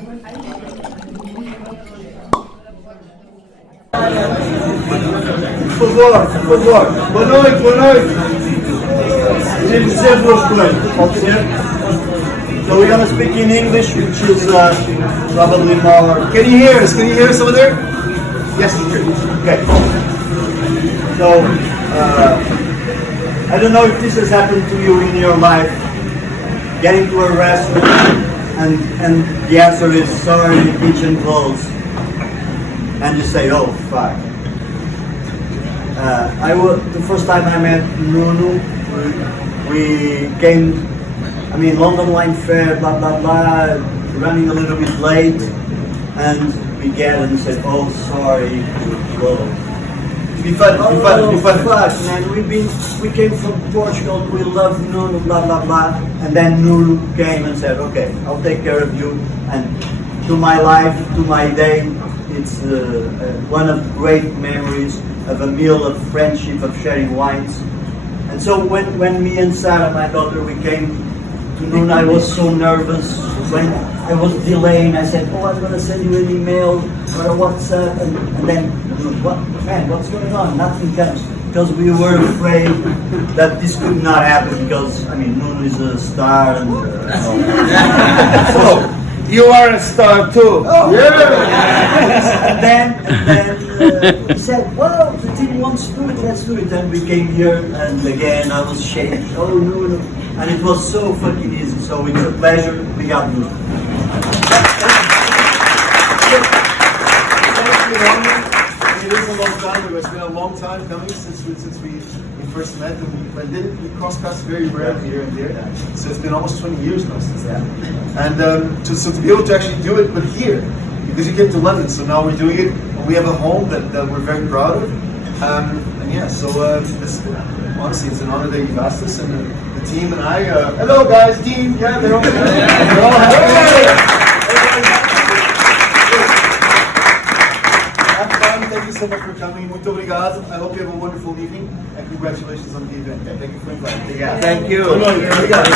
Por favor. Boa noite. Temos sempre duas coisas, pode ser? So we're gonna speak in English, which is probably more. Can you hear us? Can you hear us over there? Yes, okay. So I don't know if this has happened to you in your life, getting to a restaurant and the answer is sorry, the kitchen closed, and you say, oh fuck. The first time I met Nuno, we came, London Wine Fair, blah blah blah, running a little bit late, and we get and said, oh sorry, we're closed. Be fun. Fuck, man, we came from Portugal, we love Nuno, blah blah blah, and then Nuno came and said, okay, I'll take care of you, and to my life, to my day, it's one of the great memories of a meal of friendship, of sharing wines. And so when me and Sarah, my daughter, we came to Nuno, I was so nervous. When I was delaying, I said, oh, I'm going to send you an email or a WhatsApp, and then, what's going on? Nothing comes. Because we were afraid that this could not happen because, Nuno is a star and so, you are a star too. Oh. Yeah. and then he said, well, the team wants to do it, let's do it. And we came here, and again, I was shaking. Oh, no. And it was so fucking easy. So it's a pleasure. Obrigado, Nuno. It is a long time. It's been a long time coming since we first met, and we cross paths very rarely here and there. So it's been almost 20 years now since that. And so to be able to actually do it, but here, because you came to London, so now we're doing it. We have a home that we're very proud of. And yeah, so honestly, it's an honor that you've asked us, and the team and I. Hello, guys, team. Yeah, they're over there. Thank you so much for coming. Muito obrigado. I hope you have a wonderful evening, and congratulations on the event. Thank you for inviting me. Thank you. Muito obrigado.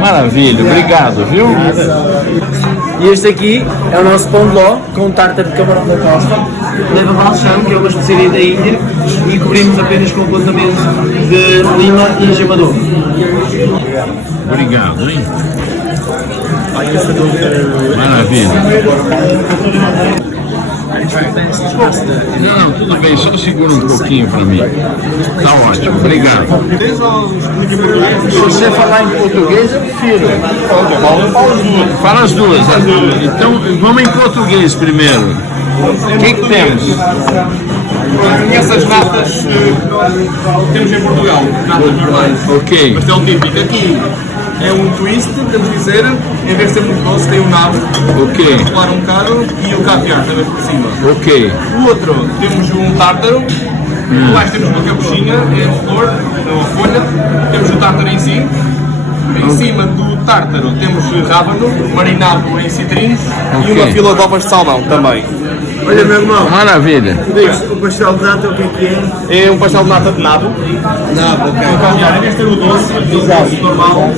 Maravilha, obrigado, viu? E este aqui é o nosso pão de ló com tártaro de camarão da costa. Leva balchão, que é uma especiaria da Índia, e cobrimos apenas com completamente de lima e gemador. Obrigado, hein? Maravilha. Não, tudo bem, só segura um pouquinho para mim. Tá ótimo, obrigado. Se você falar em português, eu prefiro. Fala as duas. Então, vamos em português primeiro. O que temos? Essas natas temos em Portugal, natas normais. Ok. Mas é um típico. Aqui é um twist, podemos dizer, em vez de ser muito doce, tem um nabo, Ok. claro, um bocado, e o caviar também por cima. Ok. O outro, temos um tártaro, por baixo temos uma capuchinha, em flor, ou folha, temos o tártaro em si. Em cima do tártaro temos rábano, marinado em citrinos, e uma fila de ovas de salmão também. Olha, meu irmão. Maravilha. O pastel de nata, o que é? É um pastel de nata de nabo. Nabo, ok. O caviar, em vez de ter o doce, normal,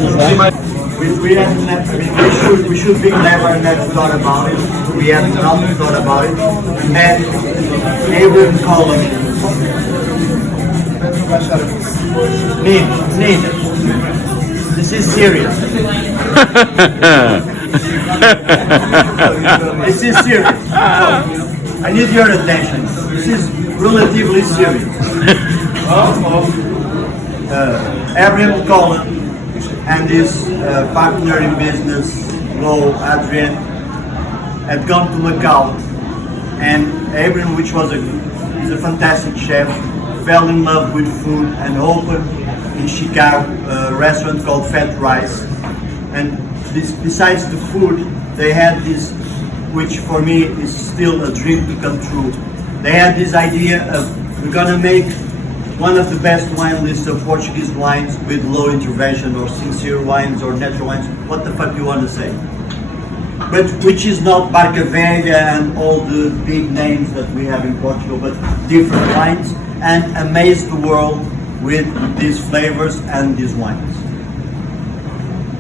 We should be never thought about it. We have not thought about it. And then Abraham called me. Need. This is serious. This is serious. I need your attention. This is relatively serious. Abraham Collin and his partner in business, Lo Adrian, had gone to Macau, and Abraham, which is a fantastic chef, fell in love with food and opened in Chicago a restaurant called Fat Rice. And besides the food, they had this, which for me is still a dream to come true. They had this idea of, we're gonna make one of the best wine lists of Portuguese wines with low intervention or sincere wines or natural wines. What the fuck you want to say? but which is not Barca Velha and all the big names that we have in Portugal, but different wines, and amaze the world with these flavors and these wines.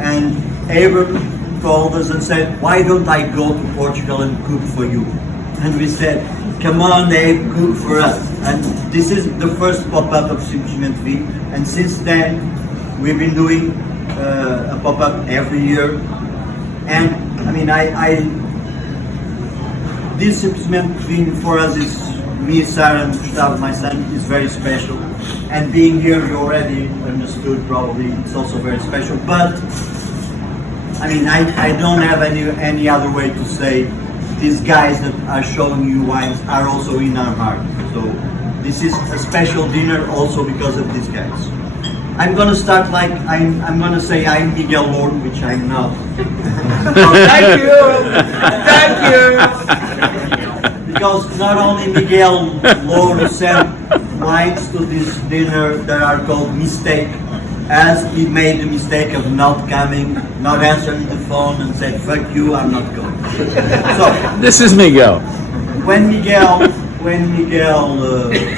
And Abram called us and said, why don't I go to Portugal and cook for you? And we said, come on, Abe, cook for us. And this is the first pop-up of Simplesmente Vinho, and since then we've been doing a pop-up every year. And I mean, this Simplesmente Vinho for us is, me, Sarah, and Gustavo, my son, is very special. And being here, you already understood probably, it's also very special. But I mean, I don't have any other way to say these guys that are showing you wines are also in our heart. So this is a special dinner also because of these guys. I'm gonna start like I'm gonna say I'm Miguel Lord, which I'm not. Thank you. Thank you. Because not only Miguel Lord sent wines to this dinner that are called Mistake, as he made the mistake of not coming, not answering the phone and said, fuck you, I'm not going. So, This is Miguel. when Miguel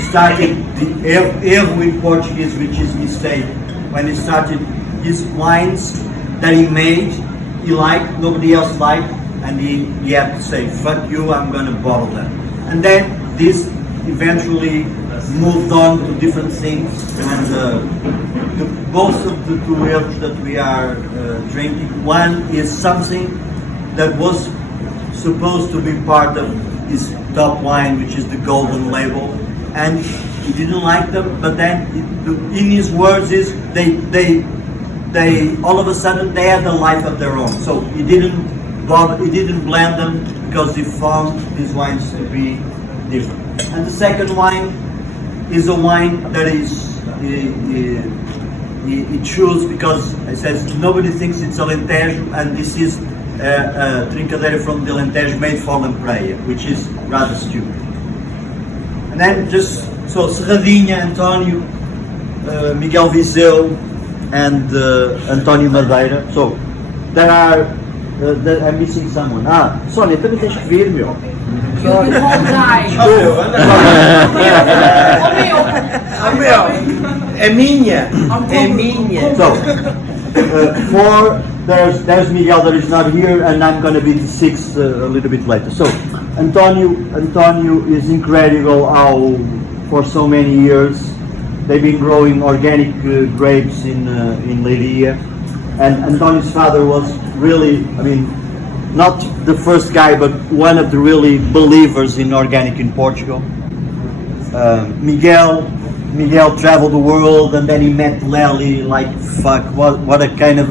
started the erro in Portuguese, which is mistake, when he started his wines that he made, he liked, nobody else liked, and he had to say, fuck you, I'm gonna bottle them. And then this eventually moved on to different things, and both of the two erros that we are drinking, one is something that was supposed to be part of his top wine, which is the golden label, and he didn't like them, but then in his words is they all of a sudden they had a life of their own. So he didn't blend them because he found these wines to be different. And the second wine is a wine that is he chose because it says nobody thinks it's Alentejo, and this is a trincadeira from the Alentejo made for lampreia, which is rather stupid. And then just so Serradinha, António, Miguel Viseu, and António Madeira. So there are I'm missing someone. Sónia, também tens que vir, meu. É minha. É minha. So, four, there's Miguel that is not here, and I'm going to be the sixth a little bit later. So, António is incredible how for so many years they've been growing organic grapes in Leiria, and António's father was really, I mean, not the first guy, but one of the really believers in organic in Portugal. Miguel traveled the world, and then he met Lely. Like, fuck, what a kind of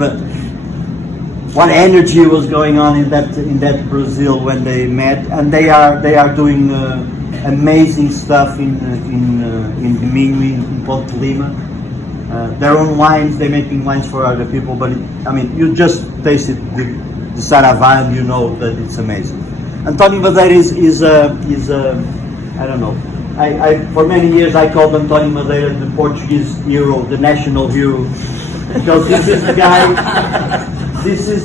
what energy was going on in that Brazil when they met, and they are doing amazing stuff in Vinho in Ponte Lima. Their own wines, they're making wines for other people, but I mean, you just taste it, the Saravá, and you know that it's amazing. António Madeira is I don't know. I for many years I called António Madeira the Portuguese hero, the national hero, because this is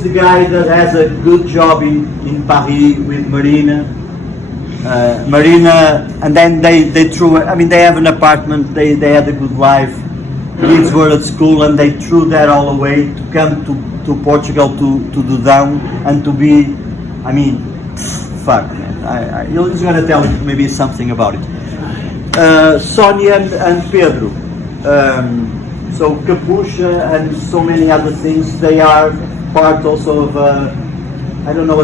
the guy that has a good job in Paris with Marina, and then they threw. I mean, they have an apartment. They had a good life. Kids were at school, and they threw that all away to come to Portugal to do down and to be. I mean, fuck, man. He's gonna tell maybe something about it. Sonia and Pedro. So Capucha and so many other things. They are part also of a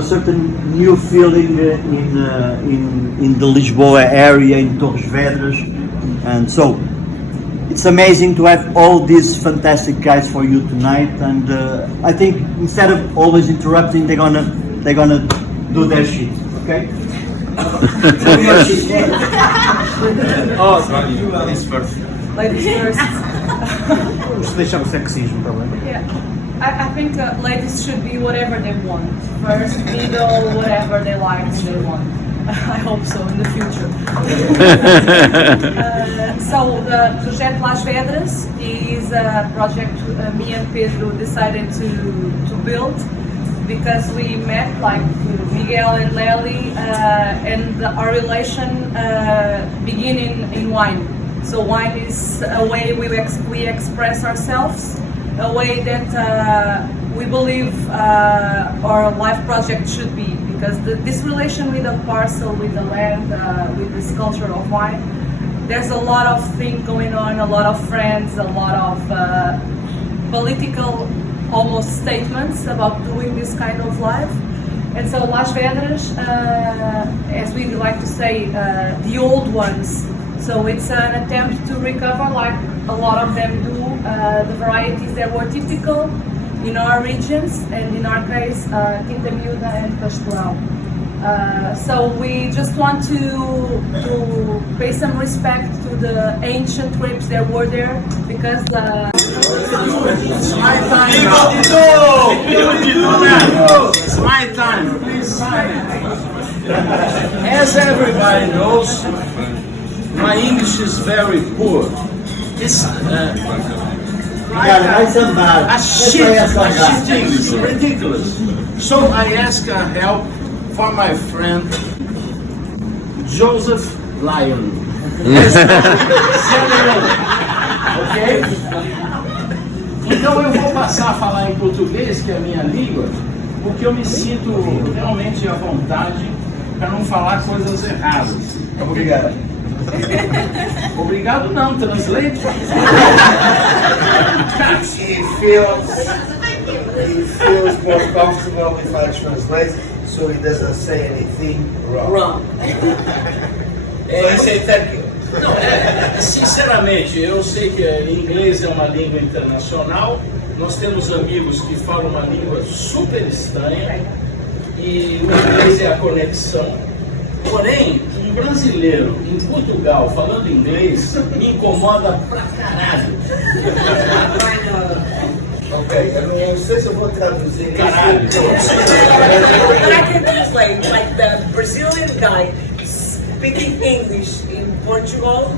certain new feeling in the Lisboa area, in Torres Vedras, and so it's amazing to have all these fantastic guys for you tonight. And I think instead of always interrupting, they're gonna do their shit. Okay. Ladies first. Ladies first. Deixa o sexismo também. Yeah. I think ladies should be whatever they want. First, middle, whatever they like and they want. I hope so in the future. So the Project Las Vedras is a project me and Pedro decided to build because we met like Miguel and Lely, and our relation began in wine. So wine is a way we express ourselves, a way that we believe our life project should be, because this relation with the parcel, with the land, with this culture of wine, there's a lot of things going on, a lot of friends, a lot of political almost statements about doing this kind of life. And so Las Vedras, as we like to say, the old ones. So it's an attempt to recover, like a lot of them do, the varieties that were typical in our regions, and in our case, Tinta Miúda and Pastelão. So we just want to pay some respect to the ancient grapes that were there, because It's my time It's my time. Please sign it. As everybody knows, my English is very poor. It's a shit English, ridiculous. So I ask help for my friend Joseph Lyon. Ok? Então eu vou passar a falar em português, que é a minha língua, porque eu me sinto realmente à vontade para não falar coisas erradas. Obrigado. Obrigado não, translate. He feels more comfortable if I translate, so he doesn't say anything wrong. So I say thank you. Não, sinceramente, eu sei que inglês é uma língua internacional, nós temos amigos que falam uma língua super estranha e o inglês é a conexão. Porém, um brasileiro em Portugal falando inglês me incomoda pra caralho. Ok, eu não sei se eu vou traduzir isso. Caralho. But I can translate, like the Brazilian guy speaking English in Portugal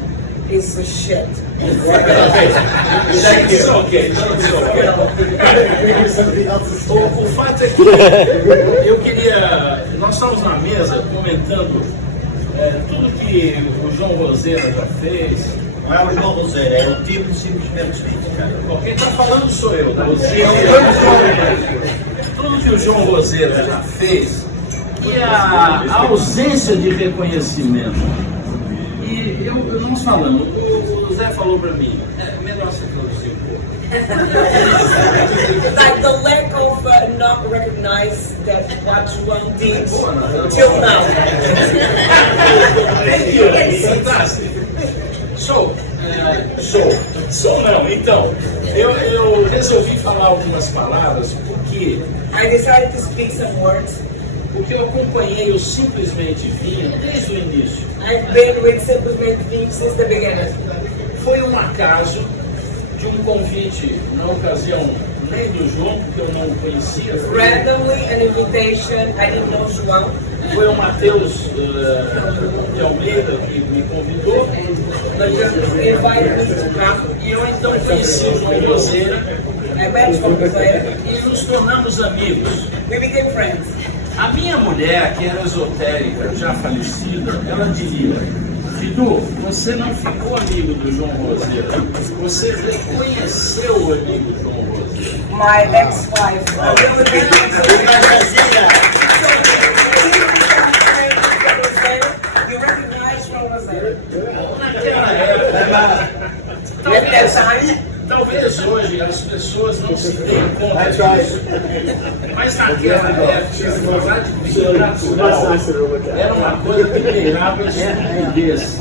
is a shit. It's okay. O fato é que eu queria. Nós estamos na mesa comentando tudo que o João Roseira já fez. Não é o João Roseira, é o tipo simplesmente. Quem está falando sou eu. Tudo que o João Roseira já fez e a ausência de reconhecimento. E eu não falando, o Zé falou para mim, melhor você traduzir um pouco. Like the lack of not recognize that what João did till now. Thank you, fantastic. So não, então, eu resolvi falar algumas palavras porque I decided to speak some words. Porque eu acompanhei o Simplesmente Vinho desde o início. I've been with Simplesmente Vinho since the beginning. Foi um acaso de um convite, na ocasião nem do João, porque eu não o conhecia. Randomly, an invitation. I didn't know João. Foi o Matheus de Almeida que me convidou. Invited me to come. E eu então conheci o João Roseira I met João Roseira. e nos tornamos amigos. We became friends. A minha mulher, que era esotérica, já falecida, ela diria: Fidu, você não ficou amigo do João Roseira, você reconheceu o amigo do João Roseira. My ex-wife. You recognize João Roseira? Naquela época, At that time, talvez hoje as pessoas não se deem conta disso, mas naquela época, falar de vinho natural era uma coisa que beirava de estupidez.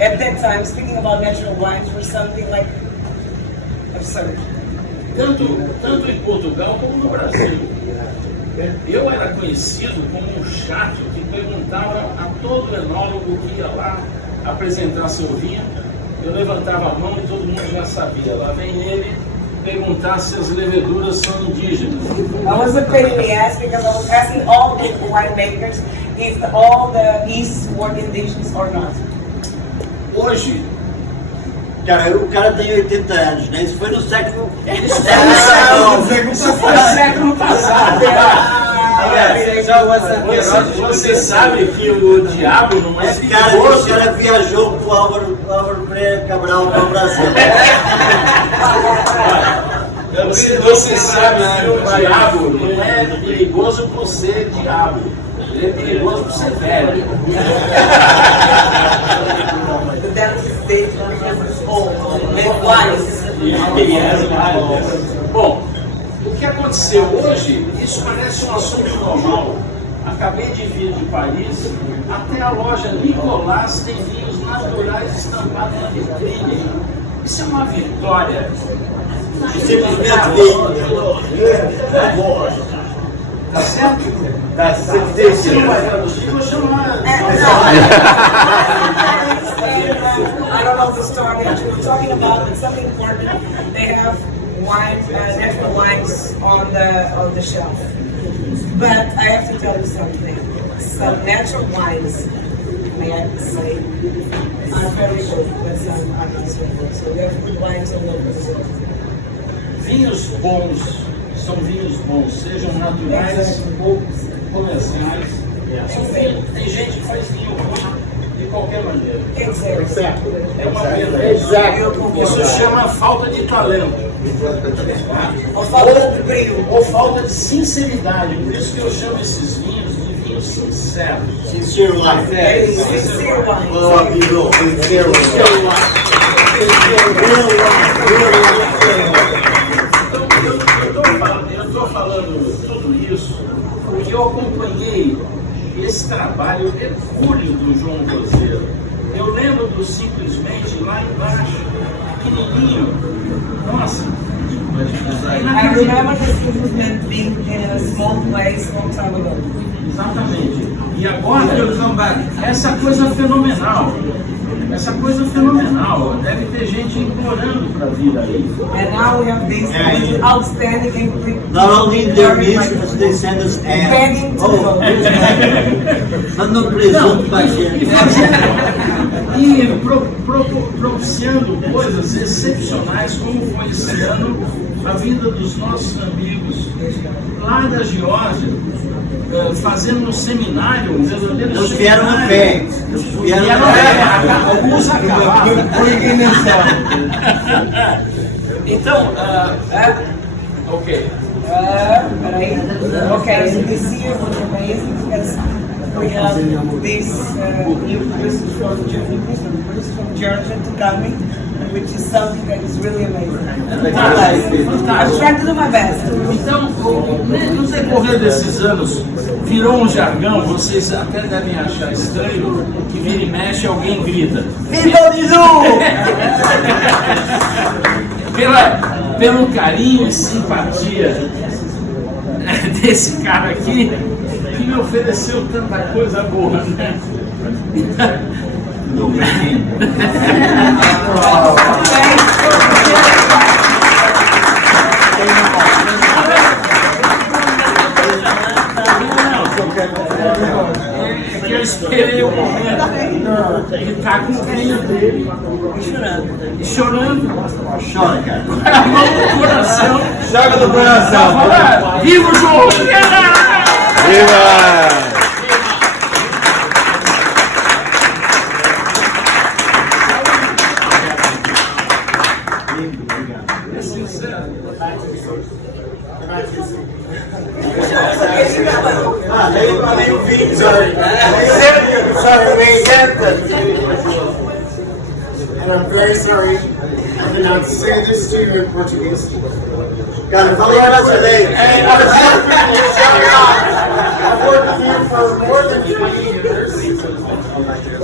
at that time, speaking about natural wines was something like absurd. Tanto em Portugal como no Brasil. Eu era conhecido como um chato que perguntava a todo enólogo que ia lá apresentar seu vinho. Eu levantava a mão e todo mundo já sabia. Lá vem ele perguntar se as leveduras são indígenas. I was a pain in the ass because I was asking all the winemakers if all the yeasts were indigenous or not. Hoje, Cara, o cara tem 80 anos, né? Isso foi no século... Isso foi no século passado. Você sabe que o diabo não é Esse perigoso. cara viajou com o Álvaro Pereira Cabral para o Brasil. Você sabe que o diabo não é perigoso por ser diabo. Ele é perigoso por ser velho. The devil is dead, old, and wise. Bom, o que aconteceu hoje, isso parece um assunto normal. Acabei de vir de Paris, até a loja Nicolás tem vinhos naturais estampados na vitrine. Isso é uma vitória. Simplesmente vinho. Tá certo? Tá Você não vai traduzir, vou chamar. I don't know the story that you were talking about, but something important. They have wine, natural wines on the shelf. But I have to tell you something. Some natural wines, may I say, are very good, but some are not so good. So we have good wines all over the world. Vinhos bons são vinhos bons, sejam naturais ou comerciais. Tem gente que faz vinho ruim de qualquer maneira. Exactly. É uma pena. Isso chama falta de talento. Ou falta de brilho. Ou falta de sinceridade. Por isso que eu chamo esses vinhos de vinhos sinceros. Sincere life. Sincere wine. Oh, amigo, sincere life. Eu estou falando tudo isso porque eu acompanhei esse trabalho hercúleo do João Roseiro. Eu lembro do Simplesmente lá embaixo, pequenininho. Nossa! I remember this movement being in a small place long time ago. Exatamente. E agora, essa coisa fenomenal. Essa coisa fenomenal. Deve ter gente implorando para vir aí. And now we have this outstanding and Not only their music, but they send us begging to go. Manda presunto pra gente. E propiciando coisas excepcionais, como foi esse ano, a vinda dos nossos amigos lá da Geórgia, fazendo um seminário, um verdadeiro Eles vieram a pé. Alguns acabaram. Então, ok. Okay, so this year was amazing because we have this new person from Georgia to coming, which is something that is really amazing. I'm trying to do my best. Então, no decorrer desses anos, virou um jargão, vocês até devem achar estranho, que vira e mexe alguém grita. Viva o Bizu! Pelo carinho e simpatia desse cara aqui, que me ofereceu tanta coisa boa, né? É que eu esperei o momento. Ele tá com o vinho dele e chorando. Chora, cara. Com a mão no coração. Joga no coração. Viva o João! Viva! É sincero. Leia pra mim o vinho. Sorry, and I'm very sorry. I'm going to say this to you in Portuguese. Cara, fala em brasileiro. I've worked here for more than 20 years,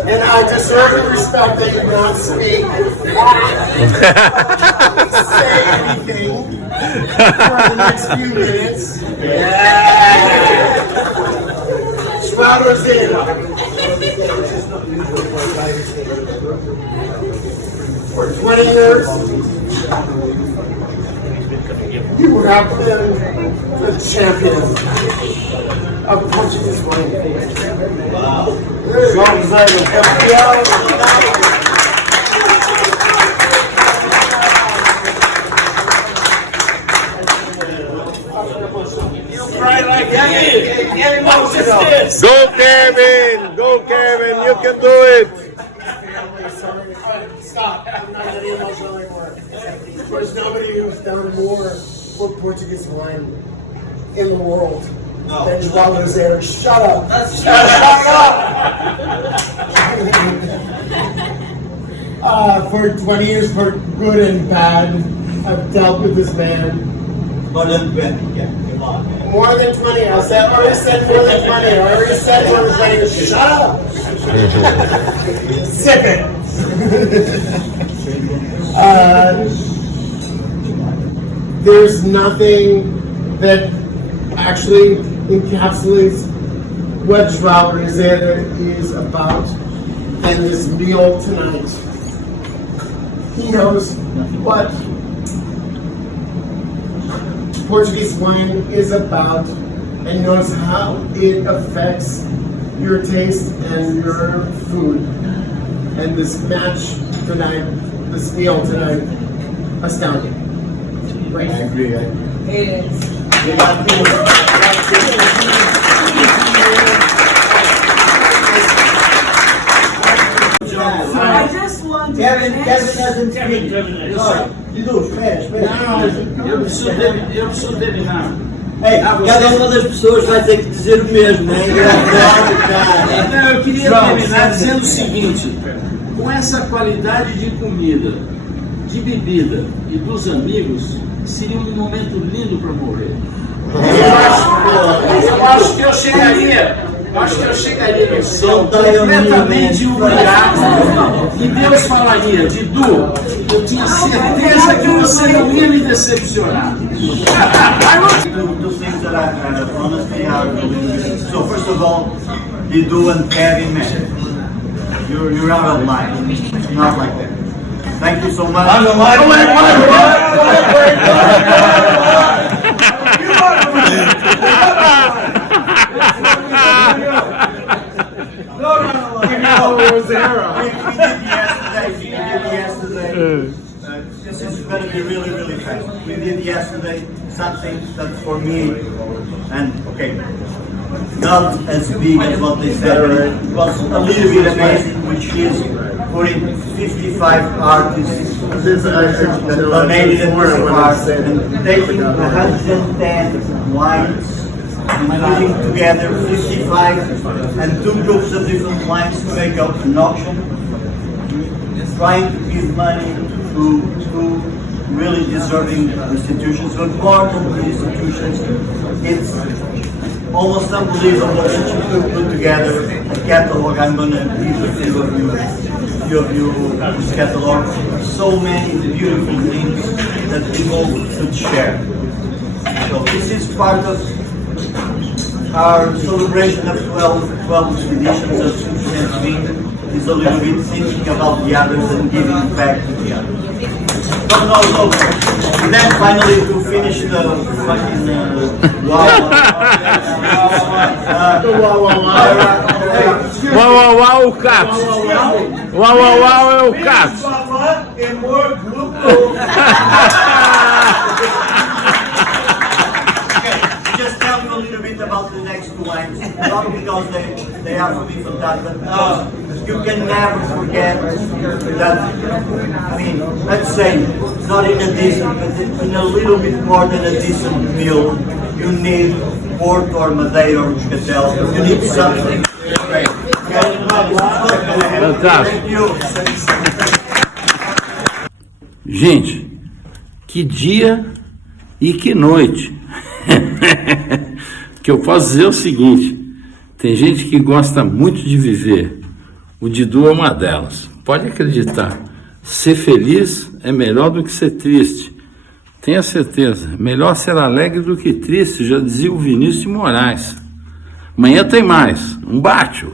and I deserve the respect that you don't speak. Say anything for the next few minutes. For 20 years, you have been the champion of Portuguese wine. Wow. João Zé, campeão. Go, Kevin! Go, Kevin! You can do it! Stop. I'm not getting emotional anymore. There's nobody who's done more for Portuguese wine in the world than João Rosero. Shut up. Shut up. For 20 years, for good and bad, I've dealt with this man. More than 20, yeah, come on. More than 20. I already said more than 20. I already said more than 20. Shut up. Sip it. There's nothing that actually encapsulates what João Rosero is about than this meal tonight. He knows what Portuguese wine is about and knows how it affects your taste and your food. And this match tonight, this meal tonight, astounding. Right? I agree. It is. So I just want to Kevin finish. hasn't finished. You do, fast. Eu preciso terminar. Ei, cada uma das pessoas vai ter que dizer o mesmo, né? Engraçado, cara. Não, eu queria terminar dizendo o seguinte: com essa qualidade de comida, de bebida e dos amigos, seria um momento lindo para morrer. Eu acho que eu chegaria no céu completamente humilhado e Deus falaria: Didu, eu tinha certeza que você não ia me decepcionar. Two things that I honestly are. So first of all, Didu and Kevin, man, you're out of line. Not like that. Thank you so much. We did yesterday. This is going to be really, really fast. We did yesterday something that for me, and okay, not as big as what they said, but it was a little bit amazing, which is putting 55 artists donated in this part and taking 110 wines and putting together 55 and two groups of different wines to make an auction, trying to give money to really deserving institutions, so important institutions. It's almost unbelievable that you could put together a catalog. I'm going to give a few of you this catalog. So many beautiful things that people could share. So this is part of our celebration of 12 editions of Simplesmente Vinho. Is a little bit thinking about the others and giving back to the others. No. And then finally to finish the fucking wow O Caps. Uau, é o Caps. Just tell me a little bit about the next two wines, not because they are for me fantastic, but because you can never forget that, I mean, let's say, not in a decent, but in a little bit more than a decent meal, you need port or madeira or muscatel, you need something. Great. Thank you. Gente, que dia e que noite. O que eu posso dizer é o seguinte: tem gente que gosta muito de viver. O Didu é uma delas. Pode acreditar. Ser feliz é melhor do que ser triste. Tenha certeza. Melhor ser alegre do que triste, já dizia o Vinícius de Moraes. Amanhã tem mais. Um bate.